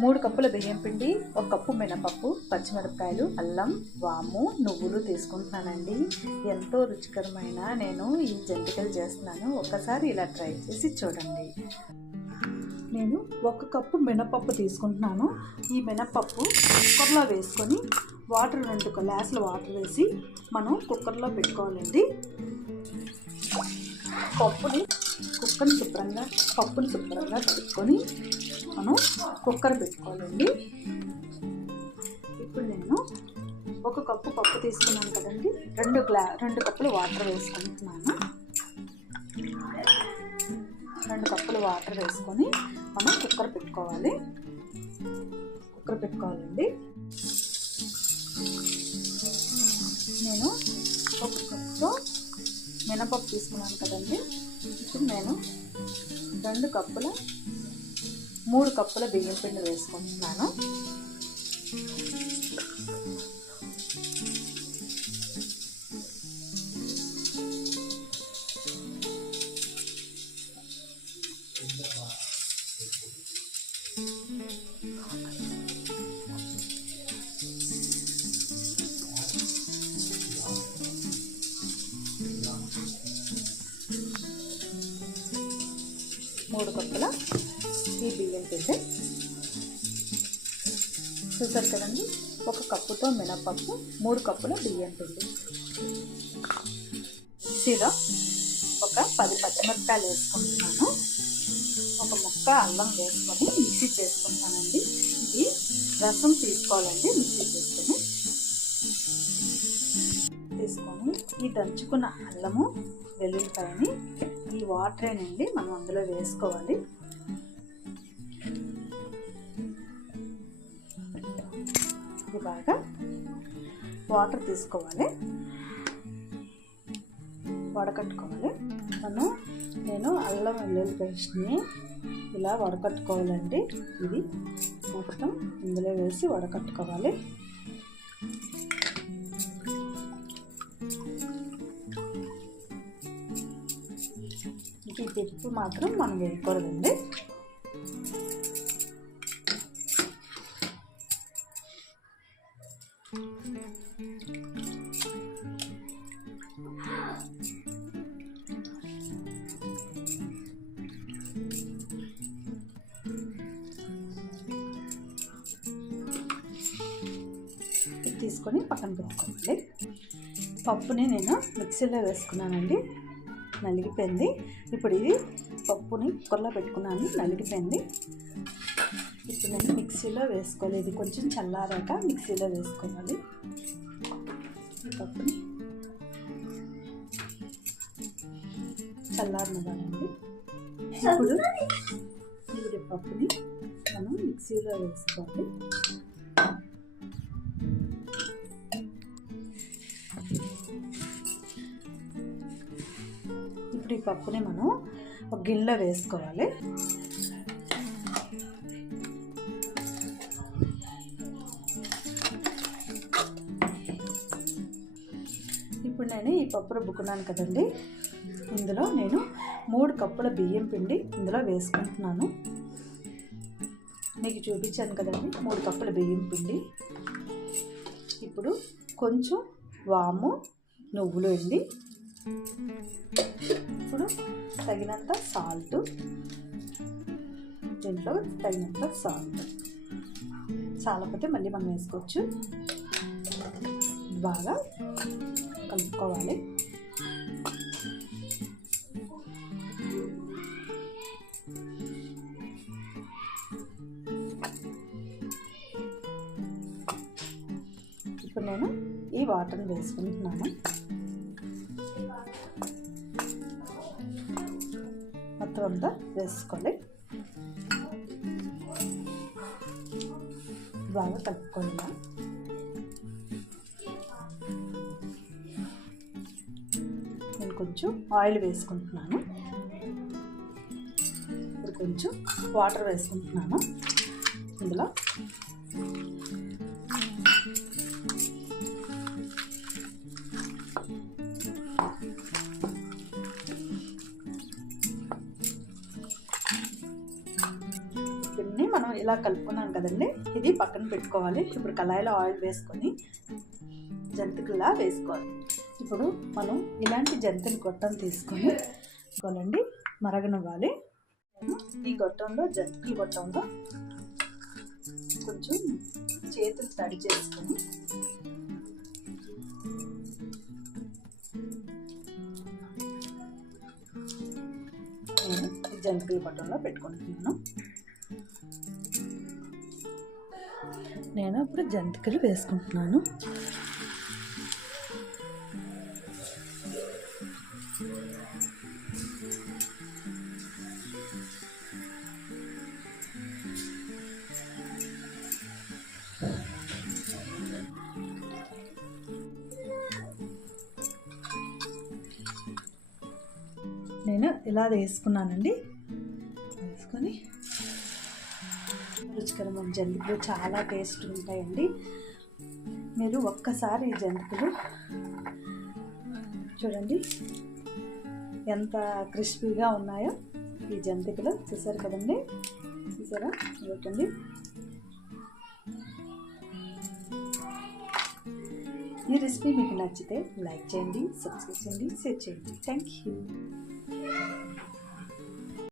మూడు కప్పుల బియ్యం పిండి ఒక కప్పు మినపప్పు పచ్చిమిరపకాయలు అల్లం వాము నువ్వులు తీసుకుంటున్నానండి. ఎంతో రుచికరమైన నేను ఈ జంతికలు చేస్తున్నాను. ఒకసారి ఇలా ట్రై చేసి చూడండి. నేను ఒక కప్పు మినపప్పు తీసుకుంటున్నాను. ఈ మినపప్పు కుక్కర్లో వేసుకొని వాటర్ రెండు గ్లాసులు వాటర్ వేసి మనం కుక్కర్లో పెట్టుకోవాలండి. పప్పుని కుక్కర్ని శుభ్రంగా పప్పుని శుభ్రంగా కలుపుకొని మనం కుక్కర్ పెట్టుకోవాలండి. ఇప్పుడు నేను ఒక కప్పు పప్పు తీసుకున్నాను కదండి. రెండు గ్లా రెండు కప్పులు వాటర్ వేసుకుంటున్నాను. రెండు కప్పులు వాటర్ వేసుకొని మనం కుక్కర్ పెట్టుకోవాలి. కుక్కర్ పెట్టుకోవాలండి. నేను ఒక కప్తో మినపప్పు తీసుకున్నాను కదండి. ఇప్పుడు నేను రెండు కప్పుల మూడు కప్పుల బియ్యం పిండి వేసుకుంటున్నాను. మూడు కప్పుల ఈ బియ్యం పిండి. చూసారు కదండి? ఒక కప్పుతో మినపప్పు మూడు కప్పుల బియ్యం పిండి. మిక్సీలో ఒక పది పచ్చిమిరపకాయలు వేసుకుంటున్నాను. ఒక ముక్క అల్లం వేసుకొని మిక్సీ చేసుకుంటానండి. ఇది రసం తీసుకోవాలండి మిక్సీ చేసుకొని తీసుకొని ఈ దంచుకున్న అల్లము వెల్లుల్లిపాయని ఈ వాటరేనండి మనం అందులో వేసుకోవాలి. ఇది బాగా వాటర్ తీసుకోవాలి. వడకట్టుకోవాలి. మనం నేను అల్లం వెల్లుల్లి పేస్ట్ని ఇలా వడకట్టుకోవాలండి. ఇది మొత్తం ఇందులో వేసి వడకట్టుకోవాలి. ఈ తిప్పు మాత్రం మనం వేయకూడదండి. తీసుకొని పక్కన పెట్టుకోవాలి. పప్పుని నేను మిక్సీలో వేసుకున్నానండి. నలిగిపోయింది. ఇప్పుడు ఇది పప్పుని కుక్కర్లో పెట్టుకున్నాను నలిగిపోయింది. ఇప్పుడు నేను మిక్సీలో వేసుకోవాలి. ఇది కొంచెం చల్లారాక మిక్సీలో వేసుకోవాలి. పప్పుని చల్లారినదానండి ఇప్పుడు ఇప్పుడు పప్పుని మనం మిక్సీలో వేసుకోవాలి. ఇప్పుడు ఈ పప్పుని మనం ఒక గిన్నెలో వేసుకోవాలి. ఇప్పుడు నేను ఈ పప్పు రుబ్బుకున్నాను కదండి. ఇందులో నేను మూడు కప్పుల బియ్యం పిండి ఇందులో వేసుకుంటున్నాను. మీకు చూపించాను కదండి మూడు కప్పుల బియ్యం పిండి. ఇప్పుడు కొంచెం వాము నువ్వులు వెళ్ళి ఇప్పుడు తగినంత సాల్ట్. దీంట్లో తగినంత సాల్ట్. చాలకపోతే మళ్ళీ మనం వేసుకోవచ్చు. బాగా కలుపుకోవాలి. ఇప్పుడు నేను ఈ వాటర్ని వేసుకుంటున్నాను. మొత్తం అంతా వేసుకోవాలి బాగా కలుపుకోవాలి నేను కొంచెం ఆయిల్ వేసుకుంటున్నాను. ఇప్పుడు కొంచెం వాటర్ వేసుకుంటున్నాను. ఇందులో ఇలా కలుపుకున్నాం కదండి. ఇది పక్కన పెట్టుకోవాలి. ఇప్పుడు కళాయిలో ఆయిల్ వేసుకొని జంతికలా వేసుకోవాలి. ఇప్పుడు మనం ఇలాంటి జంతికల గొట్టం తీసుకొని కొనండి మరగనివ్వాలి. ఈ గొట్టంలో జంతికల గొట్టంలో కొంచెం చేతులు తడి చేసుకొని నేను జంతికల గొట్టంలో పెట్టుకుంటున్నాను. నేను ఇప్పుడు జంతికలు వేసుకుంటున్నాను. నేను ఇలా వేసుకున్నానండి. వేసుకొని రుచికరమైన జంతికలు చాలా టేస్ట్ ఉంటాయండి. మీరు ఒక్కసారి ఈ జంతికలు చూడండి. ఎంత క్రిస్పీగా ఉన్నాయో ఈ జంతికలు. చూసారు కదండి? చూసారా? చూడండి ఈ రెసిపీ మీకు నచ్చితే లైక్ చేయండి సబ్స్క్రైబ్ చేయండి షేర్ చేయండి. Thank you.